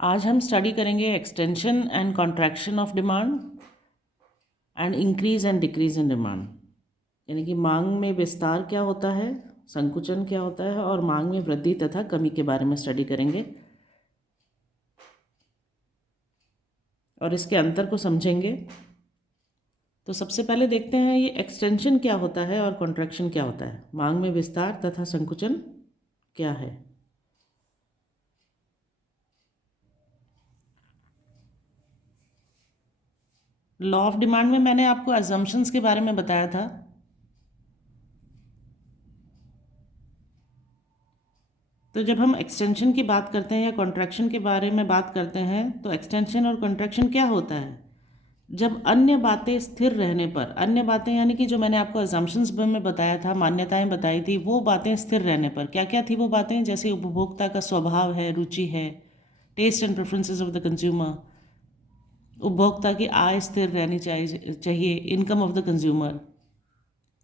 आज हम स्टडी करेंगे extension and contraction of demand and increase and decrease in demand, यानी कि मांग में विस्तार क्या होता है, संकुचन क्या होता है और मांग में वृद्धि तथा कमी के बारे में स्टडी करेंगे और इसके अंतर को समझेंगे। तो सबसे पहले देखते हैं ये एक्सटेंशन क्या होता है और कॉन्ट्रैक्शन क्या होता है, मांग में विस्तार तथा संकुचन क्या है। लॉ ऑफ डिमांड में मैंने आपको अजम्पशंस के बारे में बताया था। तो जब हम एक्सटेंशन की बात करते हैं या कॉन्ट्रैक्शन के बारे में बात करते हैं तो एक्सटेंशन और कॉन्ट्रैक्शन क्या होता है, जब अन्य बातें स्थिर रहने पर, अन्य बातें यानी कि जो मैंने आपको अजम्पशंस में बताया था, मान्यताएं बताई थी, वो बातें स्थिर रहने पर क्या क्या थी वो बातें, जैसे उपभोक्ता का स्वभाव है, रुचि है, taste and preferences of the consumer, उपभोक्ता की आय स्थिर रहनी चाहिए, इनकम ऑफ द कंज्यूमर।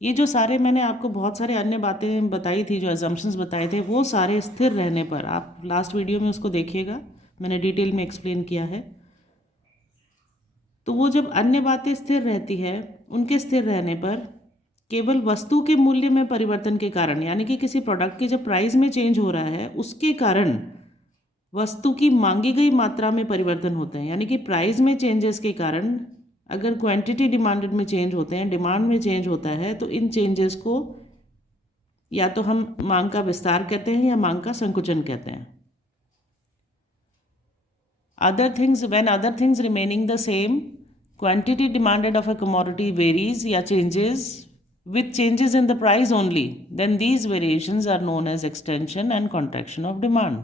ये जो सारे मैंने आपको बहुत सारे अन्य बातें बताई थी, जो अजम्पशंस बताए थे, वो सारे स्थिर रहने पर, आप लास्ट वीडियो में उसको देखिएगा, मैंने डिटेल में एक्सप्लेन किया है। तो वो जब अन्य बातें स्थिर रहती है, उनके स्थिर रहने पर केवल वस्तु के मूल्य में परिवर्तन के कारण, यानी कि किसी प्रोडक्ट के जब प्राइस में चेंज हो रहा है उसके कारण वस्तु की मांगी गई मात्रा में परिवर्तन होते हैं। यानी कि प्राइस में चेंजेस के कारण अगर क्वांटिटी डिमांडेड में चेंज होते हैं, डिमांड में चेंज होता है, तो इन चेंजेस को या तो हम मांग का विस्तार कहते हैं या मांग का संकुचन कहते हैं। when other things remaining the same, quantity demanded of a commodity varies या changes with changes in the price only, then these variations are known as extension and contraction of demand.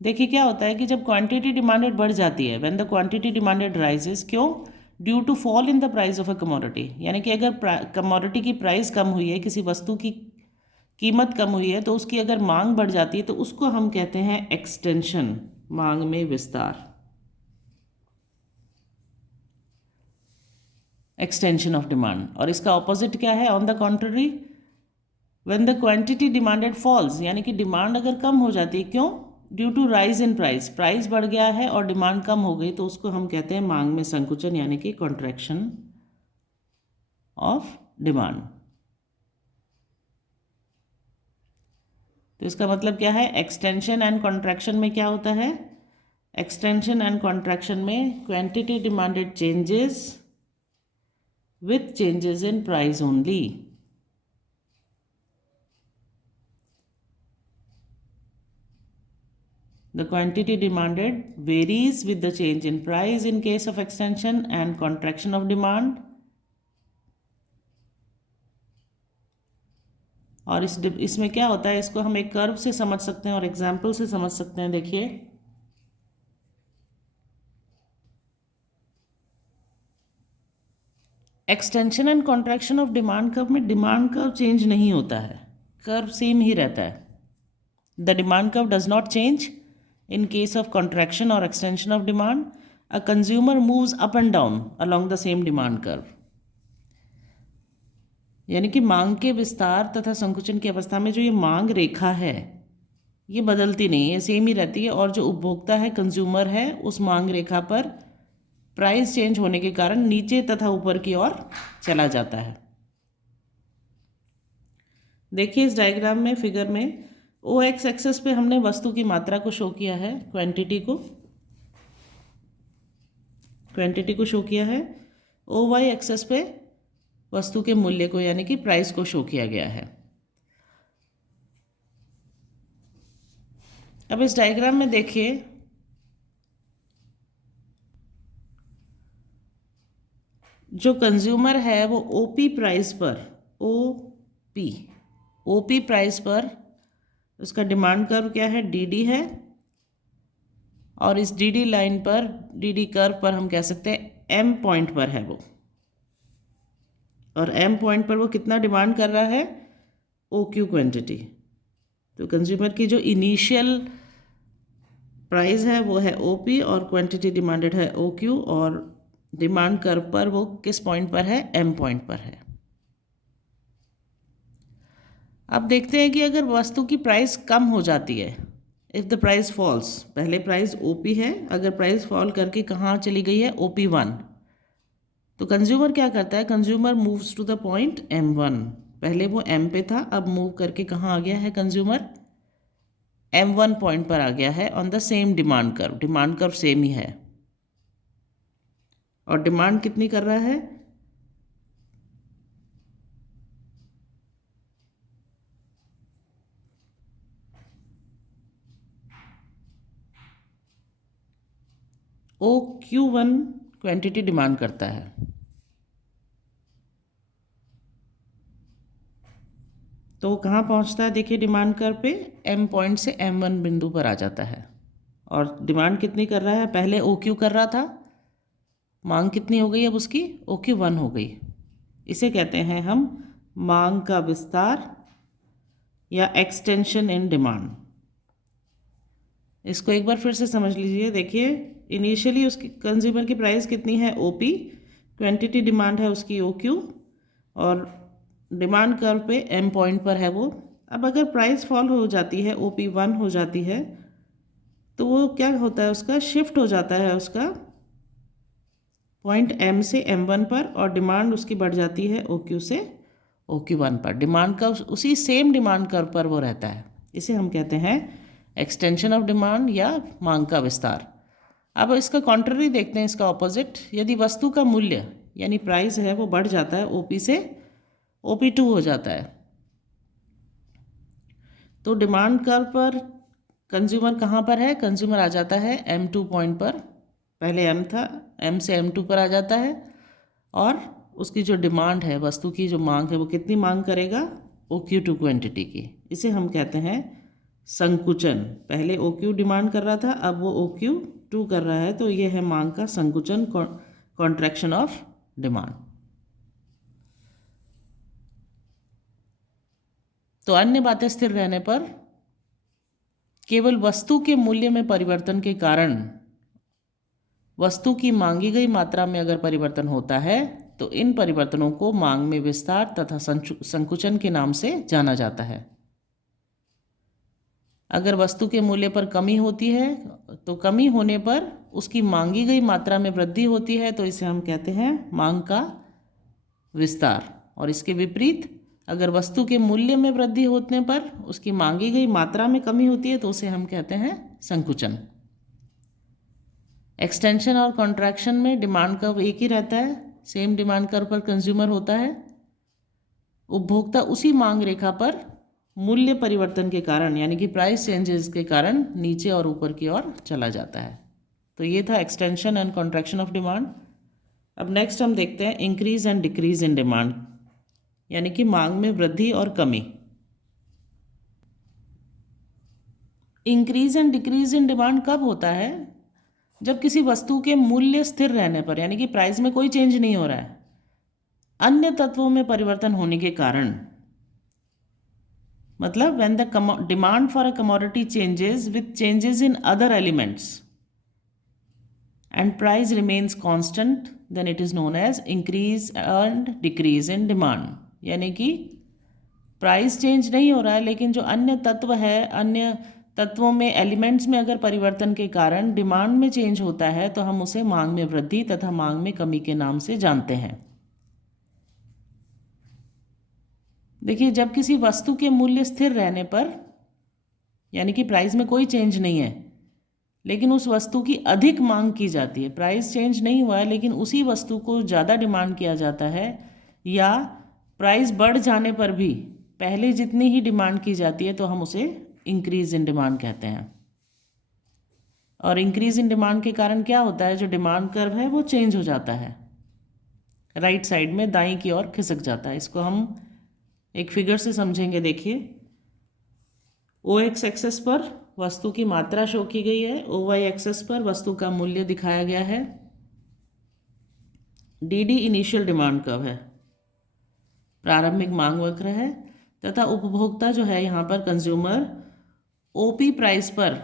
देखिए क्या होता है कि जब क्वांटिटी डिमांडेड बढ़ जाती है, when the quantity demanded rises, क्यों? Due to fall in the price of a commodity, यानी कि अगर कमोडिटी की प्राइस कम हुई है, किसी वस्तु की कीमत कम हुई है, तो उसकी अगर मांग बढ़ जाती है तो उसको हम कहते हैं एक्सटेंशन, मांग में विस्तार, एक्सटेंशन ऑफ डिमांड। और इसका ऑपोजिट क्या है? On the contrary, when the quantity demanded falls, यानी कि डिमांड अगर कम हो जाती है, क्यों? Due to rise in price, price बढ़ गया है और डिमांड कम हो गई, तो उसको हम कहते हैं मांग में संकुचन, यानी कि कॉन्ट्रैक्शन ऑफ डिमांड। तो इसका मतलब क्या है? एक्सटेंशन एंड कॉन्ट्रैक्शन में क्या होता है? एक्सटेंशन एंड कॉन्ट्रैक्शन में quantity demanded changes with changes in price only. The quantity demanded varies with the change in price in case of extension and contraction of demand. और इसमें क्या होता है, इसको हम एक कर्व से समझ सकते हैं और एग्जाम्पल से समझ सकते हैं। देखिए, extension and contraction of demand curve में डिमांड कर्व चेंज नहीं होता है, कर्व सेम ही रहता है। The demand curve does not change in case of contraction or extension of demand. A consumer moves up and down along the same demand curve. यानी कि मांग के विस्तार तथा संकुचन की अवस्था में जो ये मांग रेखा है, ये बदलती नहीं है, सेम ही रहती है। और जो उपभोक्ता है, कंज्यूमर है, उस मांग रेखा पर प्राइस चेंज होने के कारण नीचे तथा ऊपर की ओर चला जाता है। देखिए इस डायग्राम में, फिगर में, ओ एक्स एक्सेस पे हमने वस्तु की मात्रा को शो किया है, क्वांटिटी को शो किया है। ओ वाई एक्सेस पे वस्तु के मूल्य को, यानी कि प्राइस को शो किया गया है। अब इस डायग्राम में देखिए, जो कंज्यूमर है वो ओपी प्राइस पर, ओपी प्राइस पर उसका डिमांड कर्व क्या है? डीडी है। और इस डीडी लाइन पर, डीडी कर्व पर हम कह सकते हैं एम पॉइंट पर है वो। और एम पॉइंट पर वो कितना डिमांड कर रहा है? O Q quantity. तो कंज्यूमर की जो इनिशियल प्राइस है वो है ओ पी और क्वांटिटी डिमांडेड है ओ क्यू, और डिमांड कर्व पर वो किस पॉइंट पर है? एम पॉइंट पर है। अब देखते हैं कि अगर वस्तु की प्राइस कम हो जाती है, इफ़ द प्राइस फॉल्स, पहले प्राइस ओपी है, अगर प्राइस फॉल करके कहाँ चली गई है, OP1, तो कंज्यूमर क्या करता है, consumer moves to the point M1। पहले वो M पे था, अब मूव करके कहाँ आ गया है कंज्यूमर, M1 पॉइंट पर आ गया है on the same demand curve same ही है। और डिमांड कितनी कर रहा है, OQ1 क्वांटिटी डिमांड करता है। तो वो कहाँ पहुँचता है, देखिए डिमांड कर्व पे M पॉइंट से M1 बिंदु पर आ जाता है। और डिमांड कितनी कर रहा है, पहले OQ कर रहा था, मांग कितनी हो गई अब उसकी, OQ1 हो गई। इसे कहते हैं हम मांग का विस्तार या एक्सटेंशन इन डिमांड। इसको एक बार फिर से समझ लीजिए। देखिए इनिशियली उसकी कंज्यूमर की प्राइस कितनी है, OP, क्वांटिटी डिमांड है उसकी OQ, और डिमांड कर्व पे M पॉइंट पर है वो। अब अगर प्राइस फॉल हो जाती है, OP1 हो जाती है, तो वो क्या होता है, उसका शिफ्ट हो जाता है उसका पॉइंट M से M1 पर, और डिमांड उसकी बढ़ जाती है OQ से OQ1 पर। डिमांड कर्व उसी सेम डिमांड कर्व पर वो रहता है। इसे हम कहते हैं एक्सटेंशन ऑफ डिमांड या मांग का विस्तार। अब इसका कॉन्ट्ररी देखते हैं, इसका ऑपोजिट। यदि वस्तु का मूल्य यानी प्राइस है वो बढ़ जाता है, OP से OP2 हो जाता है, तो डिमांड कर्व पर कंज्यूमर कहाँ पर है, कंज्यूमर आ जाता है M2 पॉइंट पर। पहले M था, M से M2 पर आ जाता है, और उसकी जो डिमांड है, वस्तु की जो मांग है, वो कितनी मांग करेगा, OQ2 क्वांटिटी की। इसे हम कहते हैं संकुचन। पहले OQ डिमांड कर रहा था, अब वो OQ2 कर रहा है, तो ये है मांग का संकुचन, कॉन्ट्रैक्शन ऑफ डिमांड। तो अन्य बातें स्थिर रहने पर केवल वस्तु के मूल्य में परिवर्तन के कारण वस्तु की मांगी गई मात्रा में अगर परिवर्तन होता है, तो इन परिवर्तनों को मांग में विस्तार तथा संकुचन के नाम से जाना जाता है। अगर वस्तु के मूल्य पर कमी होती है, तो कमी होने पर उसकी मांगी गई मात्रा में वृद्धि होती है, तो इसे हम कहते हैं मांग का विस्तार। और इसके विपरीत, अगर वस्तु के मूल्य में वृद्धि होने पर उसकी मांगी गई मात्रा में कमी होती है, तो उसे हम कहते हैं संकुचन। एक्सटेंशन और कॉन्ट्रैक्शन में डिमांड कर्व एक ही रहता है, सेम डिमांड कर्व पर कंज्यूमर होता है। उपभोक्ता उसी मांग रेखा पर मूल्य परिवर्तन के कारण यानी कि प्राइस चेंजेस के कारण नीचे और ऊपर की ओर चला जाता है। तो ये था extension and contraction of demand. अब नेक्स्ट हम देखते हैं increase and decrease in demand, यानी कि मांग में वृद्धि और कमी। Increase and decrease in demand कब होता है, जब किसी वस्तु के मूल्य स्थिर रहने पर यानी कि प्राइस में कोई चेंज नहीं हो रहा है, अन्य तत्वों में परिवर्तन होने के कारण, मतलब when the demand for a commodity changes with changes in other elements and price remains constant, then it is known as increase and decrease in demand. यानी कि प्राइस चेंज नहीं हो रहा है, लेकिन जो अन्य तत्व है, अन्य तत्वों में, एलिमेंट्स में अगर परिवर्तन के कारण डिमांड में चेंज होता है, तो हम उसे मांग में वृद्धि तथा मांग में कमी के नाम से जानते हैं। देखिए, जब किसी वस्तु के मूल्य स्थिर रहने पर यानी कि प्राइस में कोई चेंज नहीं है, लेकिन उस वस्तु की अधिक मांग की जाती है, प्राइस चेंज नहीं हुआ है लेकिन उसी वस्तु को ज़्यादा डिमांड किया जाता है, या प्राइस बढ़ जाने पर भी पहले जितनी ही डिमांड की जाती है, तो हम उसे इंक्रीज इन डिमांड कहते हैं। और इंक्रीज इन डिमांड के कारण क्या होता है, जो डिमांड कर्व है वो चेंज हो जाता है, राइट साइड में दाईं की ओर खिसक जाता है। इसको हम एक फिगर से समझेंगे। देखिए, OX एक्सेस पर वस्तु की मात्रा शो की गई है, OY एक्सेस पर वस्तु का मूल्य दिखाया गया है, DD इनिशियल डिमांड कर्व है, प्रारंभिक मांग वक्र है, तथा उपभोक्ता जो है यहाँ पर कंज्यूमर OP प्राइस पर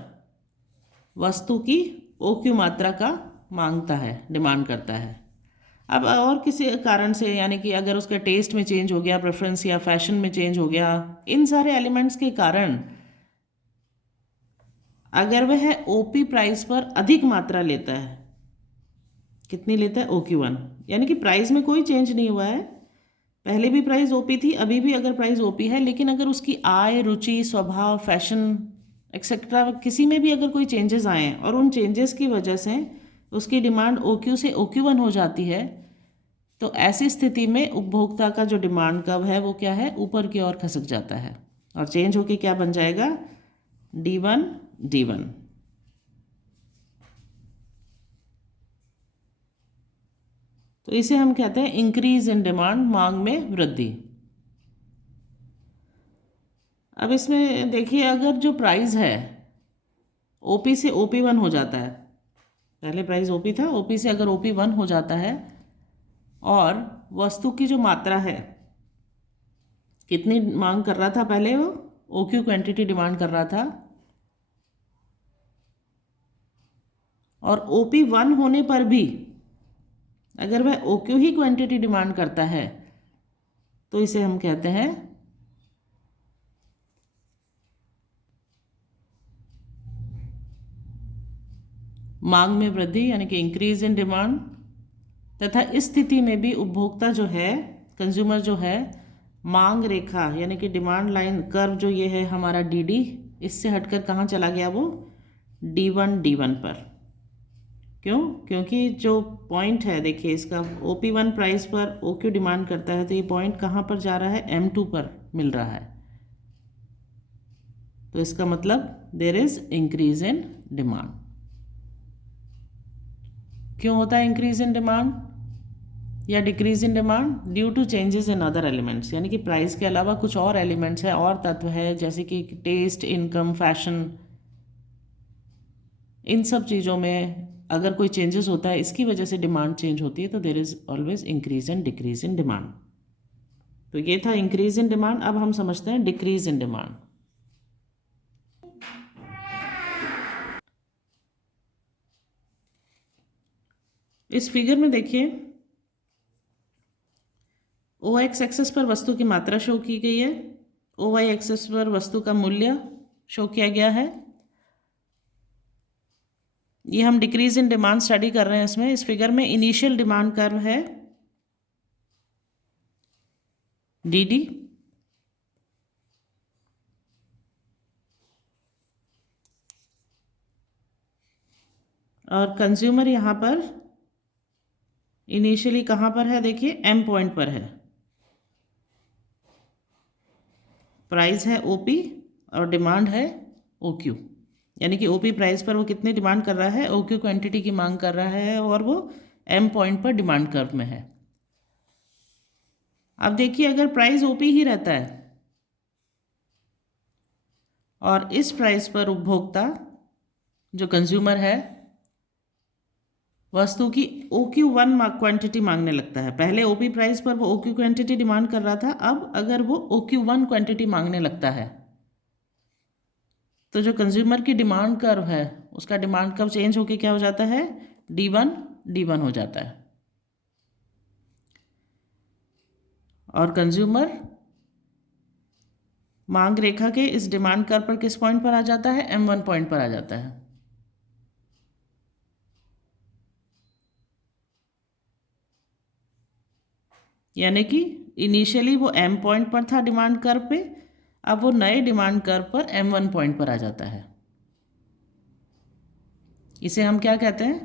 वस्तु की OQ मात्रा का मांगता है, डिमांड करता है। अब और किसी कारण से, यानी कि अगर उसका टेस्ट में चेंज हो गया, प्रेफरेंस या फैशन में चेंज हो गया, इन सारे एलिमेंट्स के कारण अगर वह ओपी प्राइस पर अधिक मात्रा लेता है, कितनी लेता है, OQ1, यानी कि प्राइस में कोई चेंज नहीं हुआ है, पहले भी प्राइस ओपी थी, अभी भी अगर प्राइस ओपी है, लेकिन अगर उसकी आय, रुचि, स्वभाव, फैशन एक्सेट्रा किसी में भी अगर कोई चेंजेस आए हैं और उन चेंजेस की वजह से उसकी डिमांड OQ से OQ1 हो जाती है, तो ऐसी स्थिति में उपभोक्ता का जो डिमांड कर्व है वो क्या है, ऊपर की ओर खसक जाता है और चेंज होके क्या बन जाएगा, D1 D1। तो इसे हम कहते हैं इंक्रीज इन डिमांड, मांग में वृद्धि। अब इसमें देखिए, अगर जो प्राइस है OP से OP1 हो जाता है, पहले प्राइस OP था, OP से अगर OP1 हो जाता है और वस्तु की जो मात्रा है, कितनी मांग कर रहा था पहले, वो OQ क्वांटिटी डिमांड कर रहा था, और OP1 होने पर भी अगर वह OQ ही क्वांटिटी डिमांड करता है, तो इसे हम कहते हैं मांग में वृद्धि, यानी कि इंक्रीज इन डिमांड। तथा इस स्थिति में भी उपभोक्ता जो है, कंज्यूमर जो है, मांग रेखा यानी कि डिमांड लाइन कर्व जो ये है हमारा DD, इससे हटकर कहाँ चला गया, वो D1 D1 पर। क्यों? क्योंकि जो पॉइंट है, देखिए इसका OP1 प्राइस पर OQ डिमांड करता है, तो ये पॉइंट कहाँ पर जा रहा है, M2 पर मिल रहा है। तो इसका मतलब there is increase in demand. क्यों होता है इंक्रीज इन डिमांड या decrease in demand? Due to changes in other elements, यानी कि प्राइस के अलावा कुछ और एलिमेंट्स है, और तत्व है, जैसे कि टेस्ट, इनकम, फैशन, इन सब चीज़ों में अगर कोई चेंजेस होता है, इसकी वजह से डिमांड चेंज होती है, तो there is always increase and decrease in demand. तो ये था इंक्रीज इन डिमांड। अब हम समझते हैं डिक्रीज इन डिमांड। इस फिगर में देखिए, OX एक्सेस पर वस्तु की मात्रा शो की गई है, OY एक्सेस पर वस्तु का मूल्य शो किया गया है। ये हम डिक्रीज इन डिमांड स्टडी कर रहे हैं इसमें। इस फिगर में इनिशियल डिमांड कर्व है DD, और कंज्यूमर यहाँ पर इनिशियली कहाँ पर है, देखिए M पॉइंट पर है, प्राइस है OP और डिमांड है OQ, यानी कि OP प्राइस पर वो कितनी डिमांड कर रहा है, OQ क्वांटिटी की मांग कर रहा है, और वो M पॉइंट पर डिमांड कर्व में है। अब देखिए, अगर प्राइस OP ही रहता है और इस प्राइस पर उपभोक्ता जो कंज्यूमर है वस्तु की OQ1 क्वांटिटी मांगने लगता है, पहले OP प्राइस पर वो OQ क्वांटिटी डिमांड कर रहा था, अब अगर वो OQ1 क्वांटिटी मांगने लगता है, तो जो कंज्यूमर की डिमांड कर्व है उसका डिमांड कर्व चेंज होके क्या हो जाता है, D1 D1 हो जाता है, और कंज्यूमर मांग रेखा के इस डिमांड कर्व पर किस पॉइंट पर आ जाता है, M1 पॉइंट पर आ जाता है। यानी कि इनिशियली वो M पॉइंट पर था डिमांड कर्व पे, अब वो नए डिमांड कर्व पर M1 पॉइंट पर आ जाता है। इसे हम क्या कहते हैं,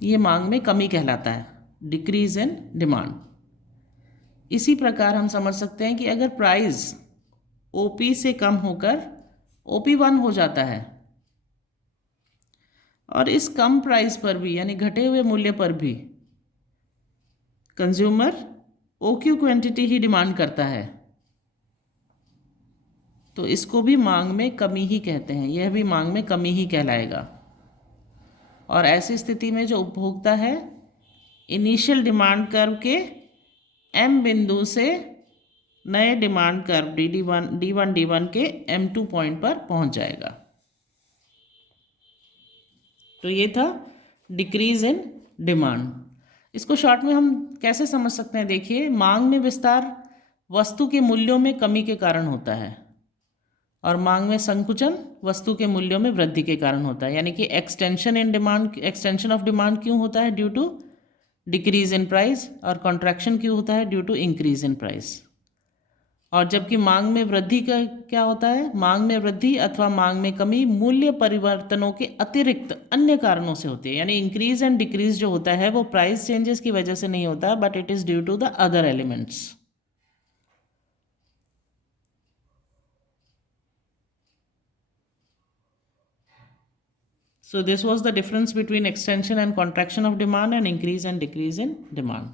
ये मांग में कमी कहलाता है, डिक्रीज इन डिमांड। इसी प्रकार हम समझ सकते हैं कि अगर प्राइस OP से कम होकर OP1 हो जाता है और इस कम प्राइस पर भी, यानी घटे हुए मूल्य पर भी, कंज्यूमर OQ क्वांटिटी ही डिमांड करता है, तो इसको भी मांग में कमी ही कहते हैं, यह भी मांग में कमी ही कहलाएगा। और ऐसी स्थिति में जो उपभोक्ता है इनिशियल डिमांड कर्व के M बिंदु से नए डिमांड कर्व D1 D1 के M2 पॉइंट पर पहुंच जाएगा। तो ये था डिक्रीज इन डिमांड। इसको शॉर्ट में हम कैसे समझ सकते हैं, देखिए, मांग में विस्तार वस्तु के मूल्यों में कमी के कारण होता है, और मांग में संकुचन वस्तु के मूल्यों में वृद्धि के कारण होता है, यानी कि एक्सटेंशन ऑफ डिमांड क्यों होता है? Due to decrease in price, और कॉन्ट्रैक्शन क्यों होता है? Due to increase in price. और जबकि मांग में वृद्धि का क्या होता है? मांग में वृद्धि अथवा मांग में कमी मूल्य परिवर्तनों के अतिरिक्त अन्य कारणों से होती है, यानी इंक्रीज एंड डिक्रीज जो होता है वो प्राइस चेंजेस की वजह से नहीं होता, but it is due to the other elements. So this was the difference between extension and contraction of demand and increase and decrease in demand.